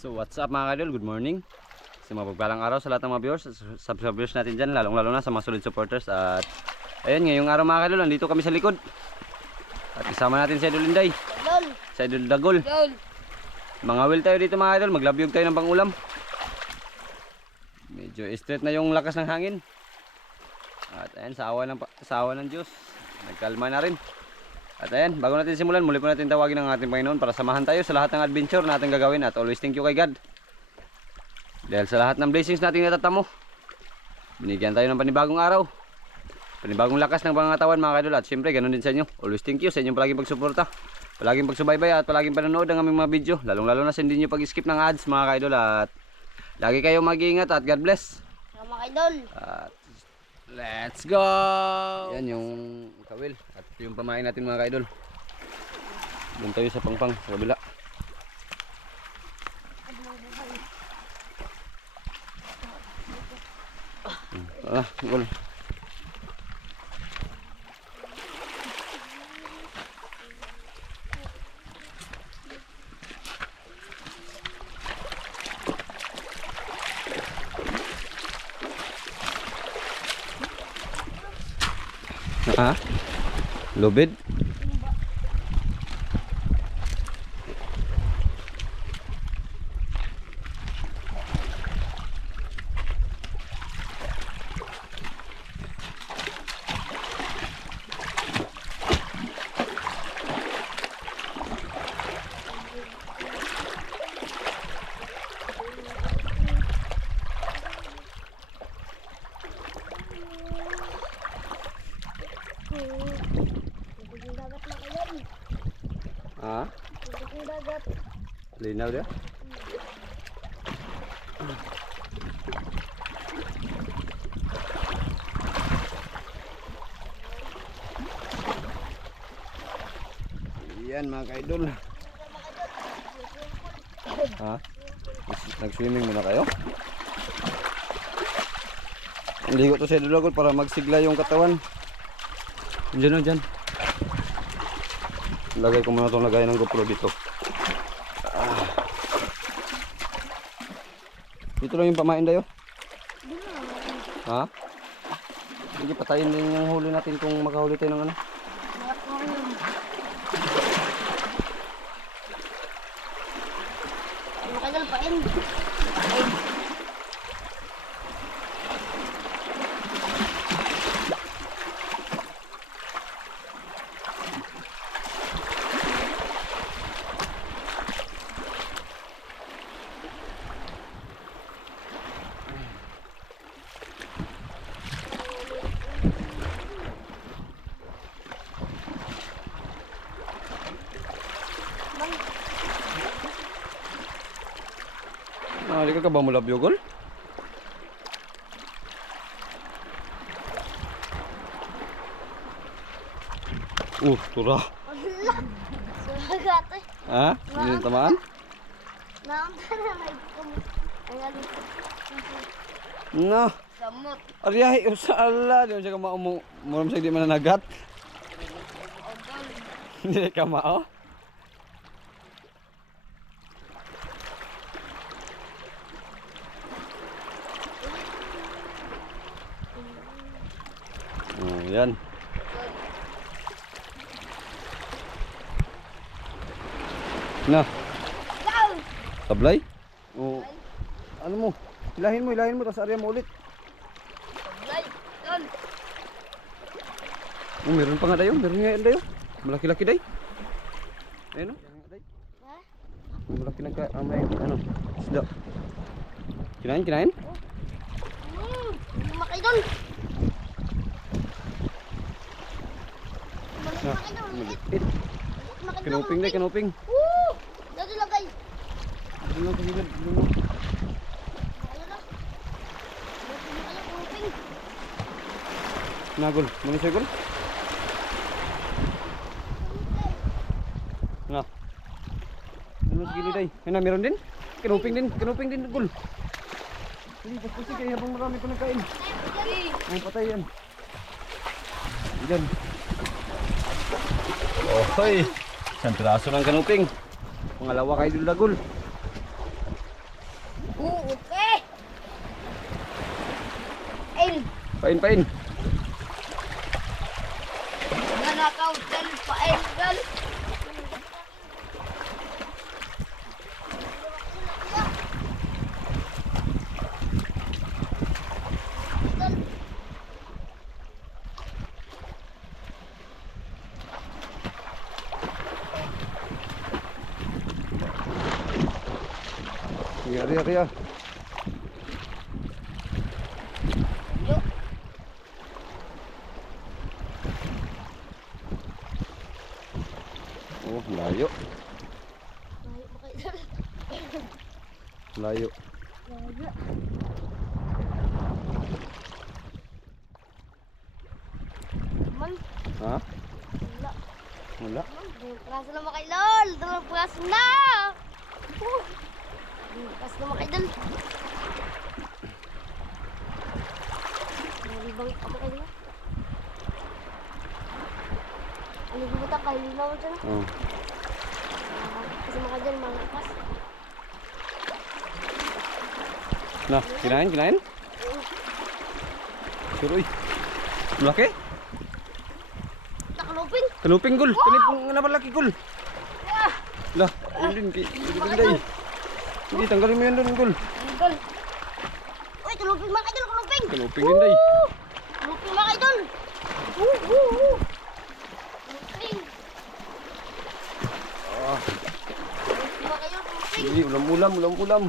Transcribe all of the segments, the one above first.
So what's up mga kadol, good morning. Sa mga pagpalang araw sa lahat ng mga viewers Subscribers natin dyan, lalong lalo na sa mga solid supporters. At ayun, ngayong araw mga kadol, nandito kami sa likod. At kasama natin si Idol Inday. Si Idol Dagol. Mga will tayo dito mga idol, maglabyog tayo ng pangulam. Medyo straight na yung lakas ng hangin. At ayan, sa awa ng, sa awa ng Diyos. Nagkalma na rin At ayan, bago natin simulan, muli po natin tawagin ang ating Panginoon Para samahan tayo sa lahat ng adventure na ating gagawin At always thank you kay God Dahil sa lahat ng blessings nating natatamo Binigyan tayo ng panibagong araw Panibagong lakas ng pangangatawan mga kadol At syempre, ganun din sa inyo Always thank you sa inyong palaging pagsuporta Palaging pagsubaybay at palaging panonood ng aming mga video. Lalong lalo na sa hindi nyo pag-skip ng ads mga kaidol at lagi kayong mag-iingat at God bless. Sama kay Dol. At let's go! Yan yung kawil at yung pamain natin mga kaidol. Doon tayo sa pangpang sa kabila. Ah, gol. Ha? Lubid? Linaw dia? Yan mga ka-idol. Ha? Nag-swimming muna kayo? Ligo to sa idol agad para magsigla yung katawan. Diyan na dyan. Lagay ko muna itong lagay ng GoPro dito. Dito lang yung pamain dayo. Ha? Hindi patayin din yung huli natin kung makahuli tayo ng ano. Sama kay Dol, pain. Ah, di ka ba mula biyogol? Uh, tura. Wala. Sumagat eh. Ha? Hindi na tamaan? Naunta na may kum- Ang ano. No. Samot. Ariyahi, usa ala. Di mo siya ka maumo. Muram siya di mananagat. Hindi ka mao. Oh, yan. Na, tablay? Oh. Ano mo? Hilahin mo, hilahin mo, tapos arya mo ulit. Sablay. Dol. Oh, meron pa nga dayo, meron nga dayo. Malaki-laki day. Ayun oh. Ha? Malaki na ka, ah, may, ano, isda. Kinain, kinain? Hmm. Sama kay Dol. Dol. Balik malipit. na. Kanuping kanuping. Woo! Dali lang kay. Doon lang, doon lang. Kanuping. Nagol, manisya gol. Na. Ano sa gilid ay? Ayun na, meron din. Kanuping din, kanuping din, gol. Sige, paspusin kayo habang marami pa nagkain. Ang patay yan. Diyan. Hoy. Isang piraso ng kanuping. Pangalawa kay Dulagol. Oo, okay. El, Pain, pain. nanakaw dal pa el ah. Yo, Oh, layo. Layo. Laga. Man, Ha? wala. Wala. Praso na mga lol. Dalawang praso na. Na mga idol. Nalibang ako kayo. Ano ba ito? Kahilinaw dyan. Oh. Ah, Kasi mga idol, mga pas. Na, kinain, kinain? Uy. Malaki? Nakalupin. Kanuping gul. Kanipong nga naman laki gul. Ah, Lah, din. Kay, yun din. Hindi, tanggalin mo yan doon, gul. idol. Uy, kalupin mga idol, kalupin. Kanuping din, day. Kalupin mga idol. Woo, woo, woo. Kalupin. Ah, Kalupin mga idol, kalupin. hindi, ulam-ulam, ulam-ulam.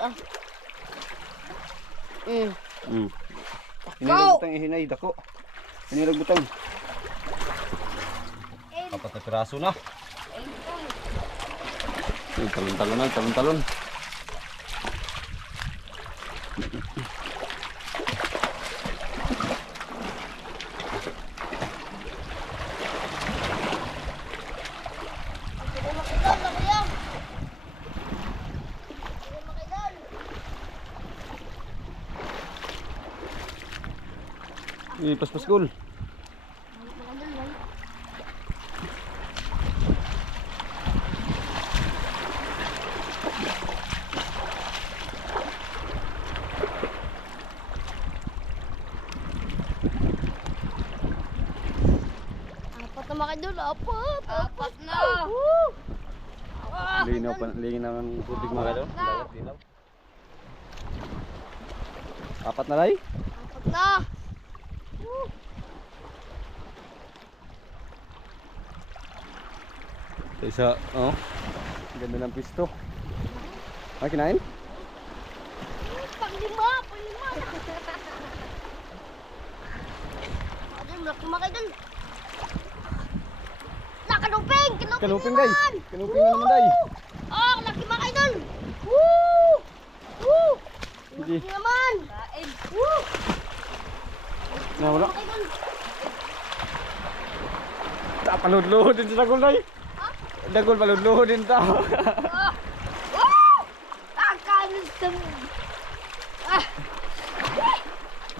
Ah. Mm. Hmm. Ihinay, dako. Inilag butang. Eh, Apat na piraso na. Yung talon-talonan, talon-talon. Sige, makidol, kuya. Sige, makidol. Makidol lang. Apat na makidol, apat. Apat na. Linaw pa, linaw ng tubig mga kalo. Dagat, linaw. Apat na lay? Apat na. Woo! Sa isa, oh. Ganda ng pisto. Ay, kinain? Panglima, panglima. Adol, laki mga idol. Nakaluping, kinuping Kanuping day. naman. Kanuping na naman day. Oh, laki mga idol. Woo! Woo! Sige. Laki naman. Kain. Woo! Na wala. Mga idol. Ta paludluhod din sa dagol day. Dagol paludluhod din ta.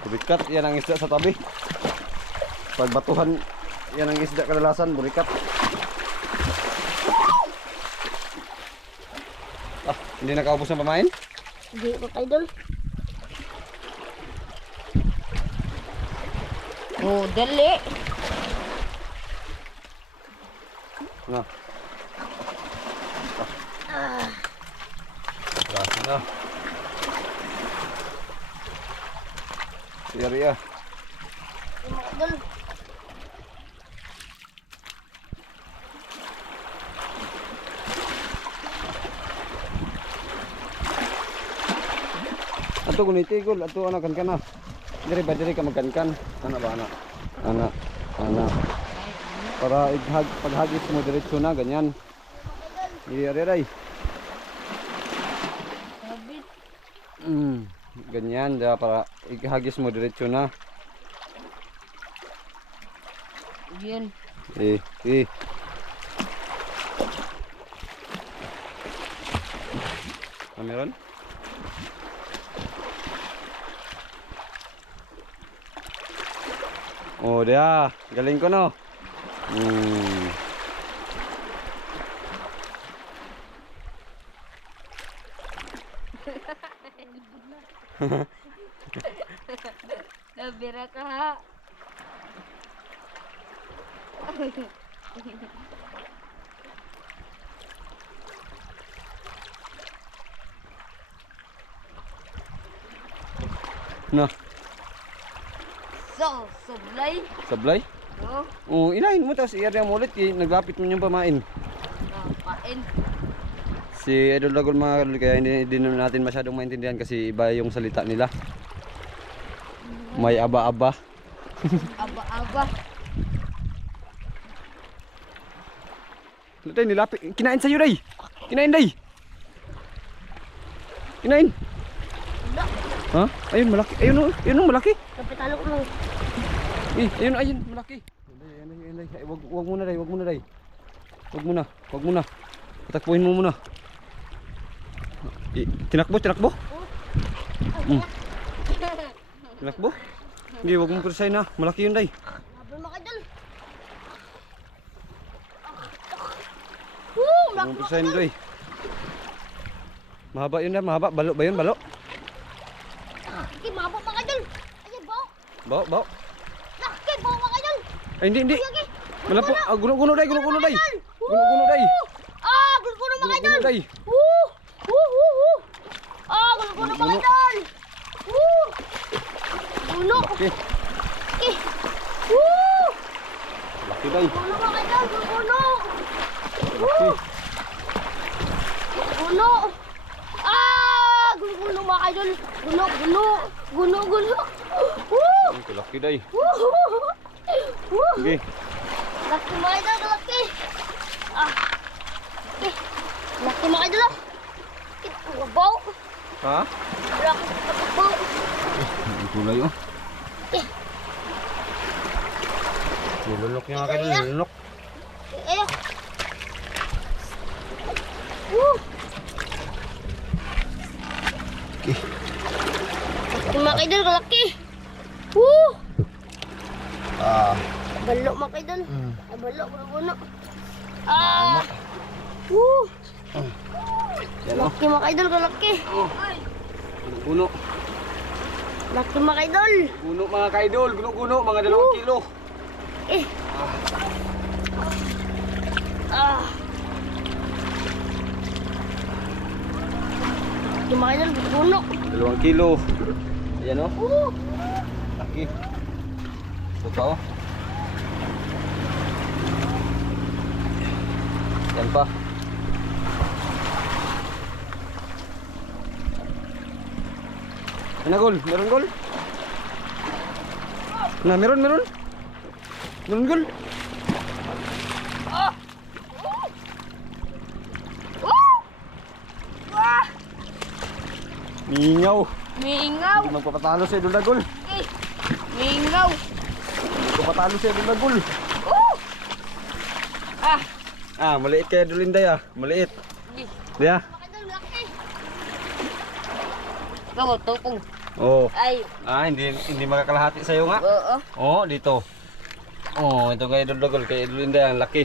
Burikat, yan ang isda sa tabi. Pag batuhan, yan ang isda kadalasan, burikat. Ah, hindi nakaubos ng pamain? Hindi, mga idol. Oh, dali. Na. Ah. Kaso na. Siri ah. Idol. Ato guniti gul, ato ana kan kana. Diri ba diri ka magkankan? Ana ba ana? Ana. Ana. Para ighag paghagis mo diretso na ganyan. Ari. Sabit. Mm, ganyan da para ighagis mo diretso na. Yan. Eh, eh. Ah, meron? Oh, dia. Galing ko no. Hmm. Nabira ka ha. Na, So, sublay. sablay. Oh, Oh, inahin mo tapos i-area mo ulit. Naglapit mo yung pamain. kapain. Si Idol Dagol mga kadol kaya hindi, hindi natin masyadong maintindihan kasi iba yung salita nila. May aba-aba. Aba-aba. Day, nilapit. Kinain sa'yo, Day. Kinain, Day. Kinain. Ha? Ayun, malaki. Ayun, oh. ayun, oh, malaki. Kapitalo ko lang. Eh, ayun, ayun, malaki. Ayun, ayun, ayun. Ay, Wag, wag muna, Day. Wag muna, Day. Wag muna. Wag muna. Patakbuhin mo muna. Eh, tinakbo, tinakbo. Mm. Tinakbo. Hindi, wag mo kursayin na. Malaki yun, Day. Habang makadal. Woo! Kursayin, Day. Mahaba yun, Day. Mahaba. Balo ba yun? Balo? Laki, mabot makadal. Ayan, bau. Bao, bao. Laki, bau makadal. Ay, hindi, hindi. Malapo. Ah, guno-guno, Day. Guno-guno, Day. Guno-guno, Day. Ah. Guno-guno, Day. Woo! Woo, woo, woo. Ah, gulgulo Gulo. makadal. Woo! Gulo. Okay. Laki. Woo! Laki, Day. Gulo makadal, gulgulo. Laki. Gulo. Ah, gulgulo makadal. Gulo, gulo. Gulo, gulo. Woo! Ang laki, Day. Woo! Sige. Laki mga idol, laki. Ah. Laki. Laki mga idol. ah. Laki, baw. Ha? Laki, baw. Ang kulay, oh. Eh. Nilunok niya kayo, nilunok. Ayo. Woo. Laki mga idol, laki. Woo. Ah. Balo mga idol. Ah, Balo, buno. Ah. Woo. Oh. Laki mga idol, laki. Guno. Laki mga idol. Guno mga kaidol. Guno-guno. Mga dalawang kilo. Eh. Ah. Laki mga idol, buno. Dalawang kilo. Ayan, oh. Woo. Laki. Pa, oh. Yan pa. Ano gol? Meron gol? Na, meron, meron. Meron gol. Mingaw. Mingaw. Hindi magpapatalo sa idol na gol. Eh. Mingaw. Magpapatalo sa idol na gol. Oh. Ah. Ah, maliit kaya idol Inday ah. Maliit. Diya. Mga idol, laki. Bago, tupong. Oh. Ay. Ah, hindi hindi makakalahati sa iyo nga. Oo. Oh, dito. Oh, ito kay idol na gol. Kay idol Inday ang laki.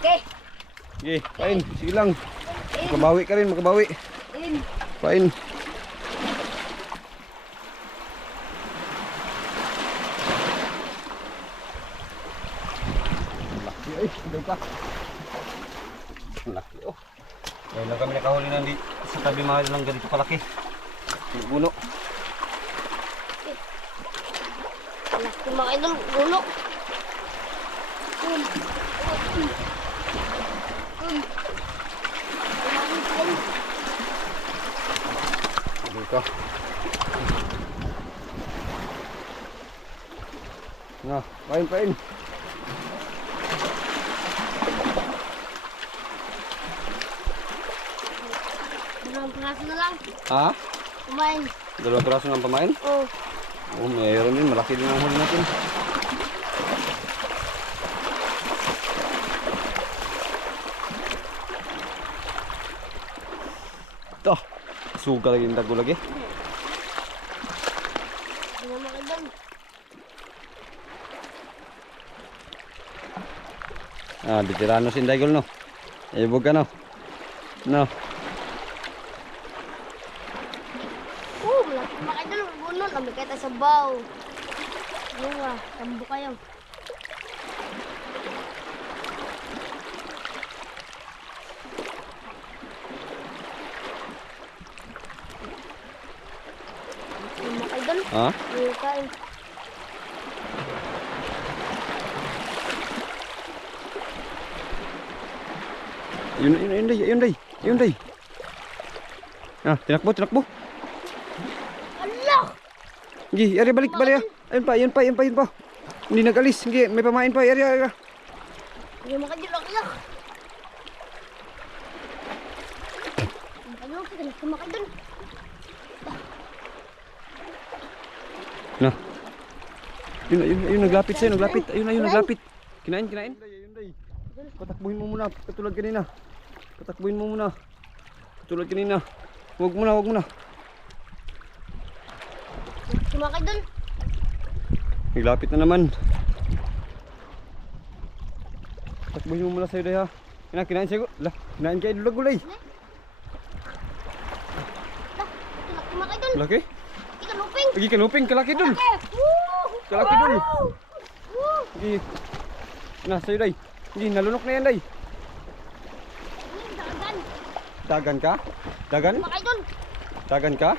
Okay. Sige, pain. Sige lang. Makabawi ka rin, makabawi. In. Pain. Laki ay, hindi pa. Laki oh. Ngayon lang kami nakahuli ng di mga lang ganito kalaki. Puno. Laki mga idol. Um. Dito. Nga, pain, Ha? Kumain. Dalawang piraso ng pamain? Oo. Oh. oh, mayroon din. Malaki din ang huli natin. Ito. Suga lagi yung dago lagi. Ah, veterano sin dagol no. Eh, Ibog ka no. No. Oh, malaki mga idol. Bunot. Kami kahit sa baw. Ano nga, tambo kayo. Idol. Ha? Yung kain. Yun, yun, yun, day, yun, day, yun, day. Ah, tinakbo, tinakbo. Allah! Gi, area balik, balik. ah. Ayun pa, yun pa, yun pa, yun pa. Hindi nag-alis. Gi, may pamain pa, area. Yung mga idol, Allah! Ano. Na. Yun, yun, yun, naglapit sa'yo, naglapit. Ayun, ayun, naglapit. Kinain, kinain. Ayun, day. Patakbuhin mo muna, katulad kanina. Patakbuhin mo muna. Katulad kanina. Huwag mo na, huwag mo na. Mga idol. Naglapit na naman. Takbuhin mo muna sa'yo, day, ha. Kina, kinain sa'yo. La, kinain kayo, dulag gulay. Mga idol. Laki. Ika luping. Lagi kanuping, kalaki dun. Kalaki dun. Lagi. Na, sa'yo, day. Lagi, nalunok na yan, day. Dagan. Dagan ka? Dagan? Mga idol. Dagan ka?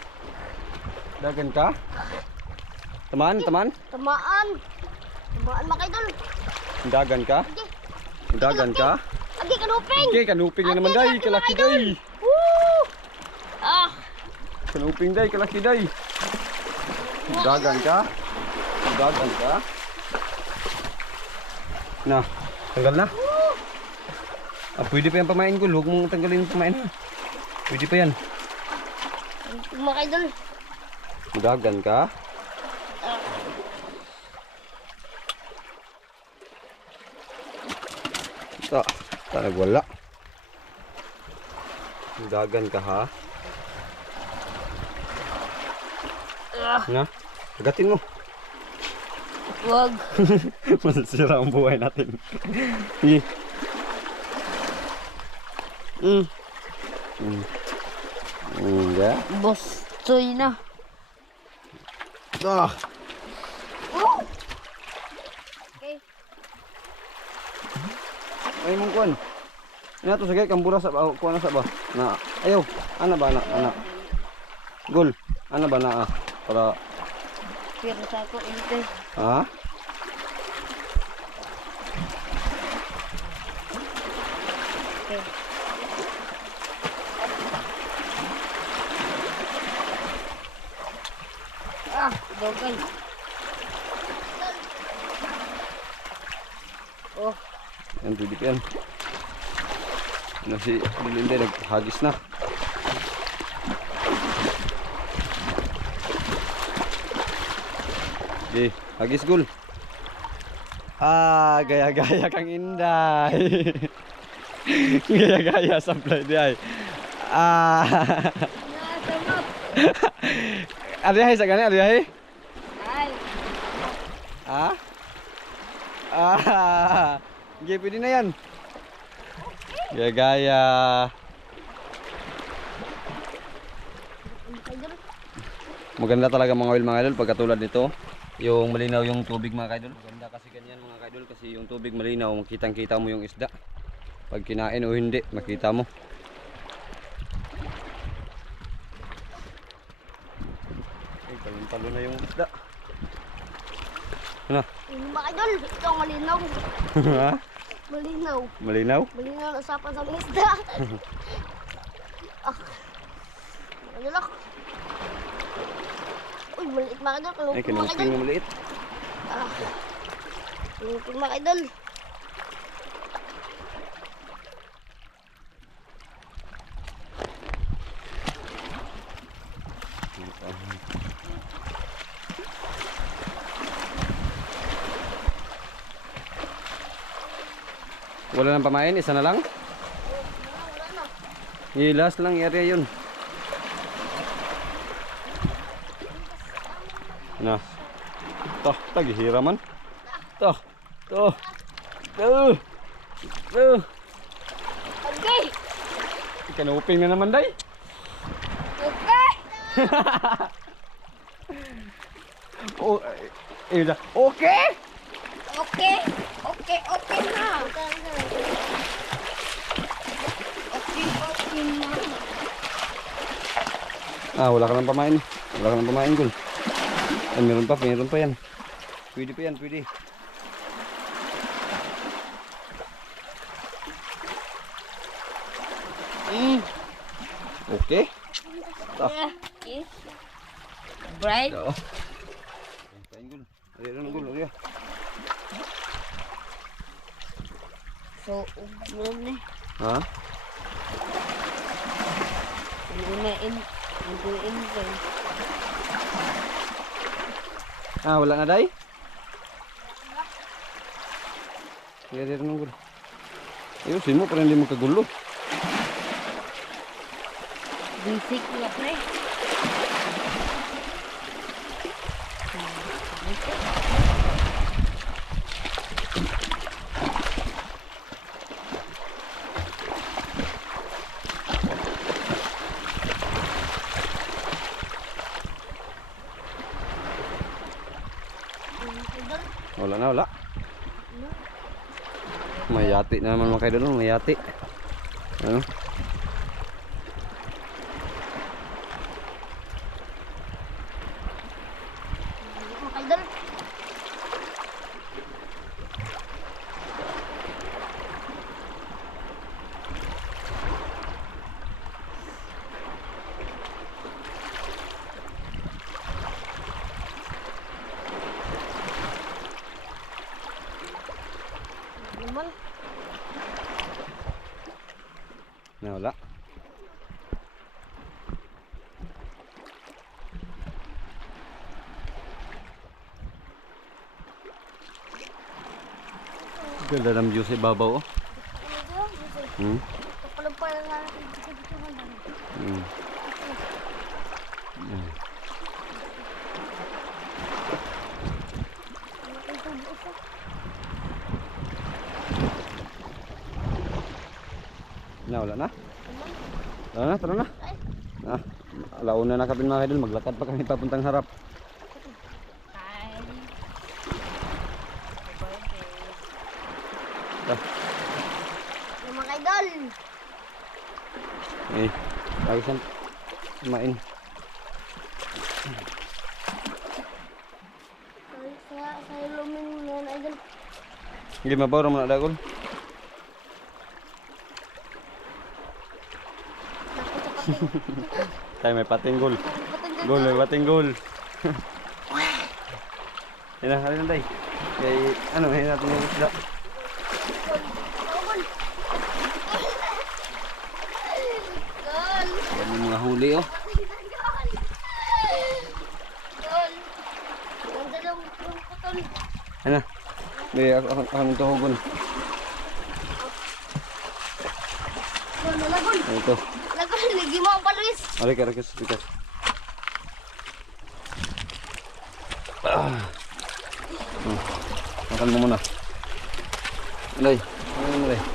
Dagan ka? Tamaan, tamaan. Tamaan. Tamaan mga idol. Dagan ka? Agi. Dagan ka? Agi kanuping. Okay, kanuping na naman, Agi, day. laki, Kalaki, day. Woo! Ah, Kanuping, day. Kalaki, day. Dagan ka? Dagan ka? Na, tanggal na. Ah, pwede pa yan pamain ko. Huwag mong tanggalin yung pamain. Pwede pa yan. mga idol. Dagan ka? Ta, ta nagwala. Dagan ka ha? Na, agatin mo. Wag. Masasira ang buhay natin. Sige. Mm. Mm. Mm, yeah. Boss, soy na. Ah. Woo! Okay. Ay mong kuan. Ina to sige kambura sa ba kuan sa ba. Na ayaw. Ana ba na ana. Gol. Ana ba na ah? Para Pero sa ako, ito. ha? Okay. Ah, dogay. Oh, Yan pwede pa yan. Ano si Belinda naghagis na. Okay, hagis gul. Ah, gaya-gaya kang inday. gaya-gaya sa play di ay. Ah. nasamap. Ariyahe sa gani, ariyahe. Ha? Ah. Okay, pwede na yan. Gaya-gaya. ang idol. Maganda talaga mga oil mga idol pagkatulad nito. Yung malinaw yung tubig mga idol. Maganda kasi ganyan mga idol kasi yung tubig malinaw, makitang kita mo yung isda. Pag kinain o hindi, makita mo. Ay, talon-talon na yung isda. Ano? Idol, ito ang malinaw. Ha? Malinaw. malinaw? Malinaw na usapan sa isda. ah. Malilak. Uy, maliit mga idol. Ay, idol. na maliit. Ah. Kalupin mga idol. Wala nang pamain, isa na lang. Eh, last lang area yun. Na. To, tagihira man. To. To. To. Uh, Okay. kanuping na naman, day. Okay. Oh, eh, eh, okay! Okay. Okay, okay na. Okay, okay na. Ah, wala ka nang pamain. Wala ka nang pamain, Gul. Ay, meron pa, meron pa yan. Pwede pa yan, pwede. Mm. Okay. Ah. Yeah. Bright. Eh. Ha? Unain. Unain ko. Ah, wala na, day? Ari, ari, ano, Gul? Ayusin mo, para hindi mo kagulo. Basic na pre. Wala na, wala. Mayati na naman mga kayo doon, mayati. Ano? Makaldal. Naman. Na wala. Ganda ng view sa ibabaw oh. Hmm? Na kami mga idol, maglakad pa kami papuntang harap. Ah. Yung mga idol. Eh, lagi siyang kumain. Sa sa sa ilumin mga idol. Hindi mabawro mo na dagol. Tayo may pating gol. May pating gol. Yan na, halin tayo. Kaya, ano, ngayon natin yung isda. Yan yung mga huli, oh. Ano? May ako, ako, ako nito hugon. Ito? Ang paluis. Aray, karakas, bigas. Ah. Hmm. Makan mo muna. Alay, ano mo alay?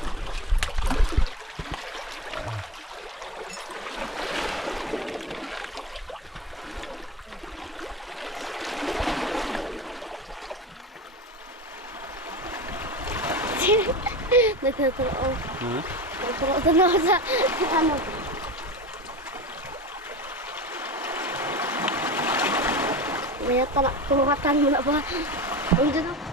Nagtuturo. Hmm? Nagtuturo sa ano. Kumukatan mo na ba? Ang dyan ako.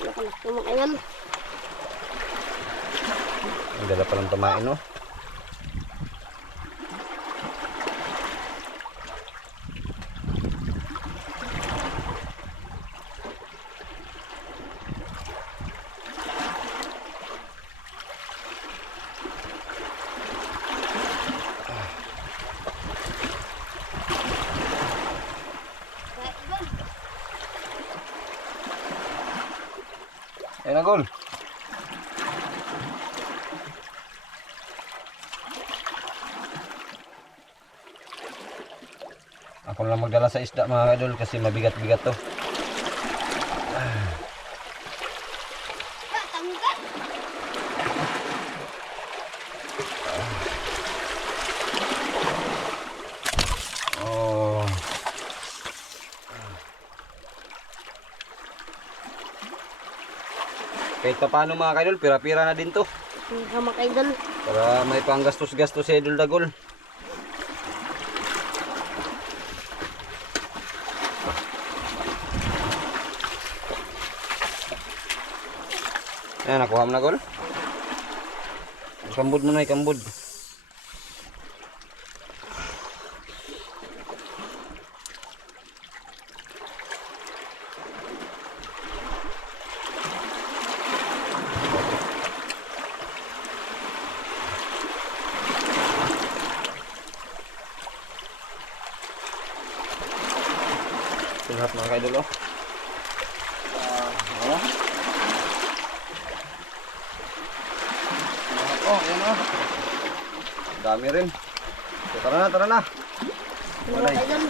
Nakalak naman ayun. Ang dala pa ng tamain, oh. Na magdala sa isda mga idol kasi mabigat-bigat to. Ah. Oh. Kahit pa paano mga kaidol, pira-pira na din to. Hindi ka makaidol. Para may panggastos-gastos si Idol Dagol. Ayan, nakuha mo na gol. Ikambod mo na, ikambod. Ito lahat mga kaidol oh. Ah, oh. Lahat, Oh, yan oh. Dami rin. So, tara na, tara na. Makaidol.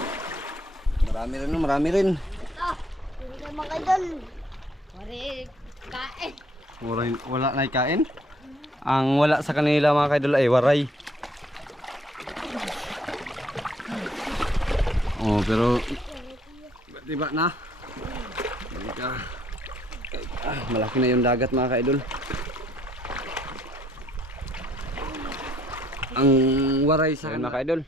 Marami rin, oh, marami rin. Hindi ka makaidol. Pare, kain. Wala, wala na ikain. Ang wala sa kanila mga kaidol ay waray. Oh, pero diba na? Malaki na yung dagat mga kaidol. Ang waray sa kanila mga kaidol.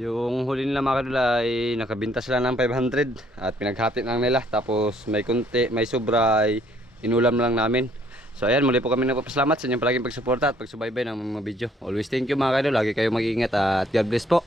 Yung huli nila mga kaidol ay nakabinta sila ng 500 at pinaghati lang nila. Tapos may kunti, may sobra ay inulam lang namin. So ayan, muli po kami nagpapasalamat sa inyong palaging pagsuporta at pagsubaybay ng mga video. Always thank you mga kaidol. Lagi kayo mag-iingat at God bless po.